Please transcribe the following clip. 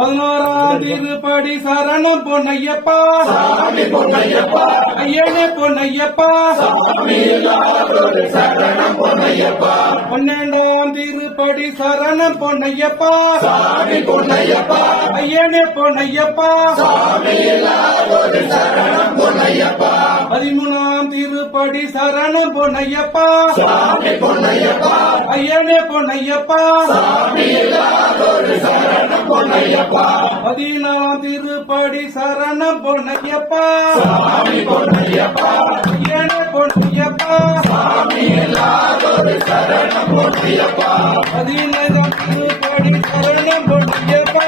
பதினோராம் திருப்படி சரணம் பொன்னையப்பா ஐயனே பொன்னையப்பா பன்னெண்டாம் திருப்படி சரணம் பொன்னையப்பா ஐயனே பொன்னையப்பா பதிமூணாம் திருப்படி சரணம் பொன்னையப்பா ஐயனே பொன்னையப்பா பதினாலாம் திருப்படி சரணம் பொன்னையப்பா ஐயனே பொன்னையப்பா பதினைந்தாம் திருப்படி சரணம் பொன்னையப்பா